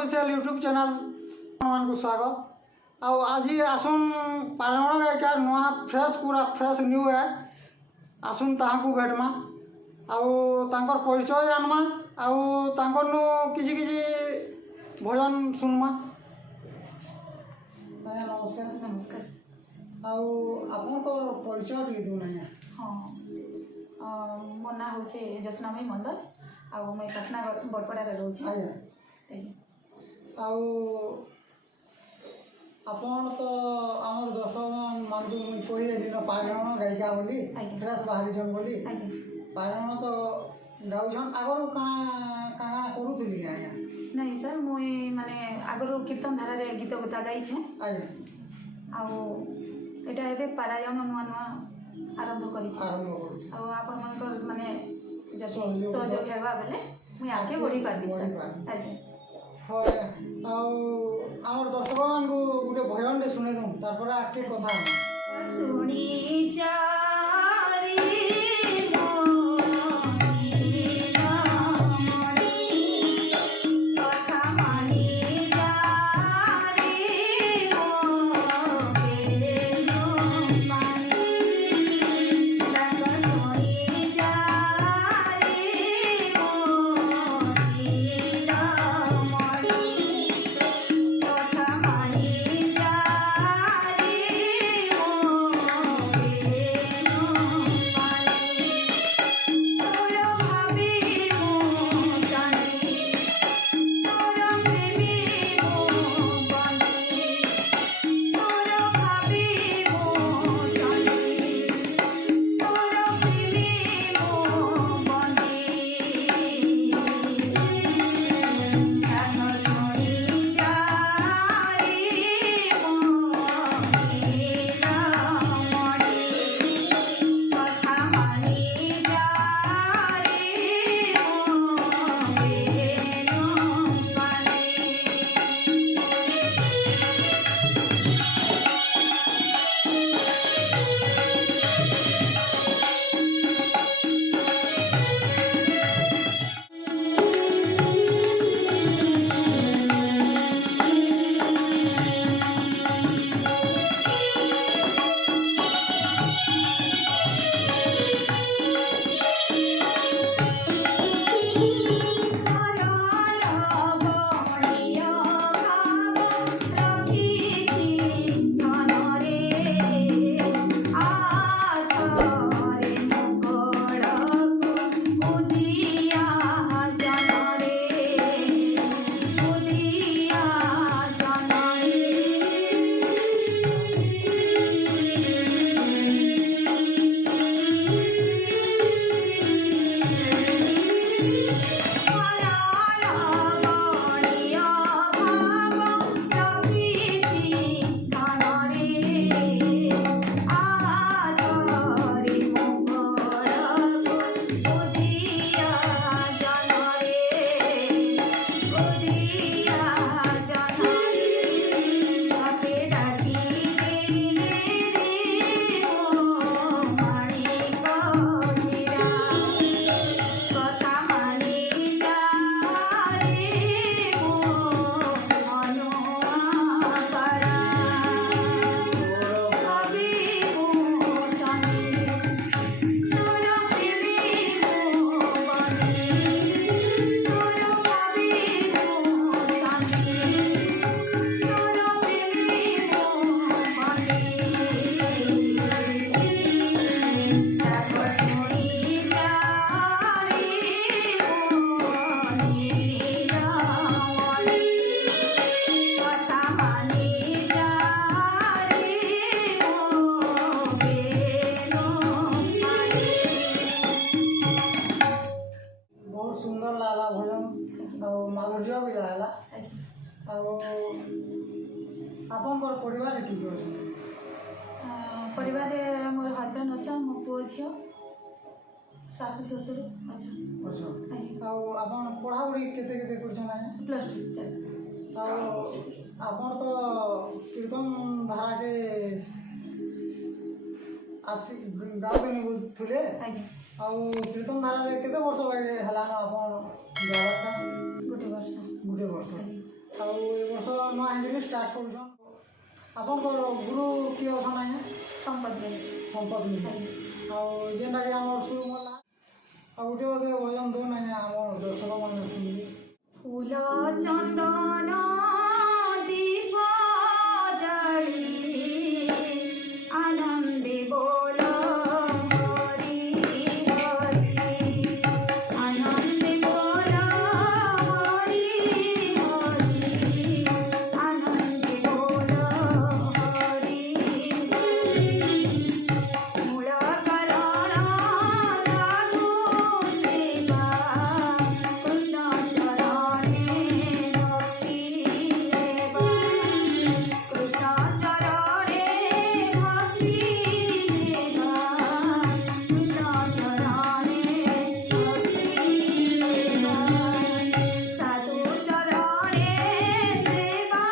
Official YouTube channel को स्वागत। आउ आज आसुन पारण गायिका नुआ फ्रेश पूरा फ्रेश न्यू है आसुन ताहाकू भेटमा आउ तांकर परिचय जानमा आउ तांकर नु किछि किछि भजन सुनमा। नमस्कार। नमस्कार। आउ आपन तो परिचय टिके दउ ना। हाँ मो ना हूँ ज्योत्सनामयी मंडल आउ मैं पटना बड़पड़ा रोचे। आउ आपन तो आमर दर्शक मानू मुझे कहीदेली न पारण गायिका बोली फ्रेश बाहरी छन बोली पारण तो गाउछन आगर काना करूथली आया नहीं सर मुई माने आगरो कीर्तन धारा रे गीत गता गाई छे आउ एटा एबे पारायण नुआ नुआ आरंभ करी छे आउ आपन मनकर माने सहयोग हेबा बेले मुई आके बढ़ी पारबी सर। হয় ଆଉ ଆମର ଦର୍ଶକମାନଙ୍କୁ ଗୋଟେ ଭଜନଟେ ଶୁଣେଇ ଦઉં ତାପରେ ଆକେ କଥା ଶୁଣି ଯା सुंदर लागला भजन और माधुर्य भी लागला और आपनकर परिवार की परिवार मोर हस्बैंड अच्छा मो पुओ झियो सासु ससुर अच्छा और आपन पढ़ापढ़ी केते केते करछन आया +2 और आपन तो कीर्तन धारा के आसी गाँव के बोलथुले आउ कीर्तन धारा रे केते वर्ष बाइले हलान आपन गावटा गोटे वर्ष गोटे वर्ष ଆଉ ଏ ବର୍ଷ ନୂଆ ହେଇକିରି ଷ୍ଟାର୍ଟ କରୁଛନ୍। ଆପଣଙ୍କର ଗୁରୁ କିଏ ଅଛନ୍ ଆଜ୍ଞା? ସମ୍ପଦ ସମ୍ପଦ ଆଉ ଯେନ୍ଟାକି ଆମର ସୁରମଲା ଆଉ ଗୋଟେ ଅଧେ ଭଜନ ଦଉନ୍ ଆଜ୍ଞା ଆମର ଦର୍ଶକମାନେ ଶୁଣିବେ। ଫୁଲ ଚନ୍ଦନ ଦୀପ ଜଳି ଆନନ୍ଦେ ବୋଲ ହରି ହରି ଆନନ୍ଦେ ବୋଲ ହରି ହରି ଆନନ୍ଦେ ବୋଲ ହରି ମୂଳ କାରଣ ସାଧୁ ସେବା କୃଷ୍ଣ ଚରଣେ ଭକ୍ତି ହେବା କୃଷ୍ଣ ଚରଣେ ଭକ୍ତି ହେବା କୃଷ୍ଣ ଚରଣେ ଭକ୍ତି ହେବା ସାଧୁ ଚରଣେ ସେବା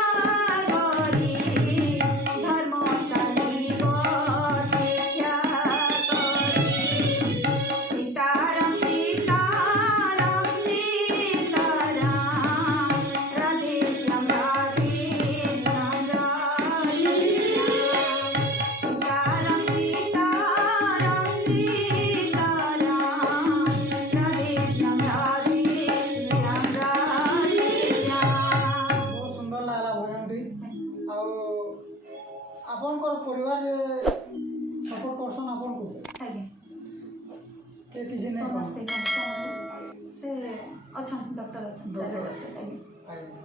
କରି ଧର୍ମ ସାଧିବ ଶିକ୍ଷା କରି ସୀତାରାମ ସୀତାରାମ ସୀତାରାମ ରାଧେ ଶ୍ୟାମ ରାଧେ ଶ୍ୟାମ ରାଧେ ଶ୍ୟାମ ସୀତାରାମ ସୀତାରାମ ସୀତାରାମ ରାଧେ ଶ୍ୟାମ ରାଧେ ଶ୍ୟାମ ରାଧେ ଶ୍ୟାମ। ବହୁତ ସୁନ୍ଦର ଲାଗଲା ଭଜନଟି। ଆଉ ଆପଣଙ୍କର ପରିବାରରେ ସପୋର୍ଟ କରସନ୍ ଆପଣଙ୍କୁ ଆଜ୍ଞା କିଏ କିଛି ନାଇଁ ସମସ୍ତେ ସେ ଅଛନ୍ତି ଡକ୍ଟର ଅଛନ୍ତି ଡକ୍ଟର। ଆଜ୍ଞା ଆଜ୍ଞା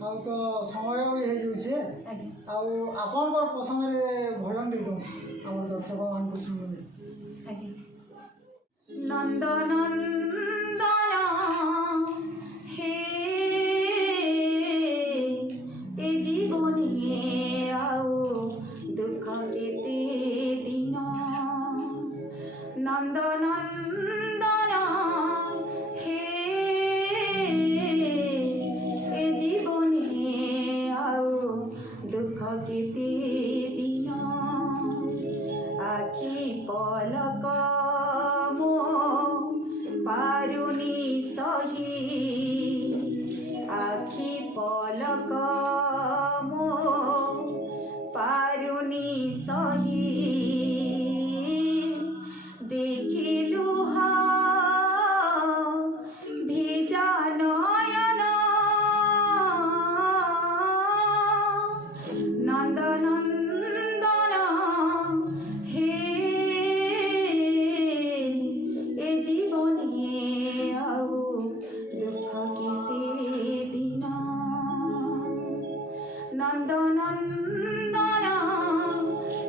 ଆଉ ତ ସମୟ ବି ହେଇଯାଉଛେ ଆଜ୍ଞା ଆଉ ଆପଣଙ୍କର ପସନ୍ଦରେ ଭଜନ ଦେଇଦଉଁ ଆମର ଦର୍ଶକମାନଙ୍କୁ ଶୁଣିବେ। ଆଜ୍ଞା ନନ୍ଦନନ୍ଦନ ହେ ଏ ଜୀବନେ ଆଉ ଦୁଃଖ କେତେ ଦିନ ନନ୍ଦନନ୍ଦନ ହେ ଏ ଜୀବନେ ଆଉ ଦୁଃଖ କେତେ ଦିନ ଆଖି ପଲକ ମୋ ପାରୁନି ସହି ଆଖି ପଲକ ମୋ ପାରୁନି ସହି ଦେଖିଲୁ ଭିଜା ନୟନ ନନ୍ଦନନ୍ଦନ ହେ ଏ ଜୀବନେ ଆଉ ଦୁଃଖ କେତେ ଦିନ ନନ୍ଦନନ୍ଦନ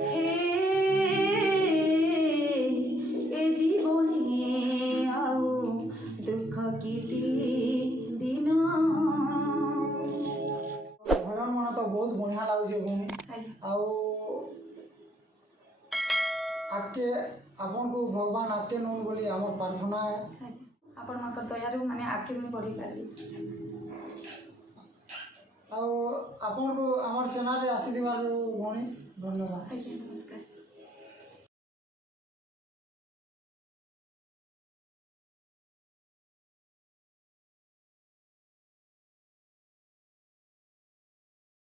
ହେ ଏ ଜୀବନେ ଆଉ ଦୁଃଖ କେତେ ଦିନ। ଭଜନ ମାନେ ତ ବହୁତ ବଢ଼ିଆ ଲାଗୁଛେ ଭଉଣୀ। ଆଜ୍ଞା ଆଉ ଆଗକେ ଆପଣଙ୍କୁ ଭଗବାନ ଆଗକେ ନଉନ୍ ବୋଲି ଆମର ପ୍ରାର୍ଥନା है। ଆପଣଙ୍କ ଦୟାରୁ ମାନେ ଆଗକେ ମୁଁ ବଢ଼ିପାରିବି। ଆଉ ଆପଣଙ୍କୁ ଆମର ଚ୍ୟାନେଲରେ ଆସିଥିବାରୁ ଭଉଣୀ ଧନ୍ୟବାଦ। ଆଜ୍ଞା ନମସ୍କାର।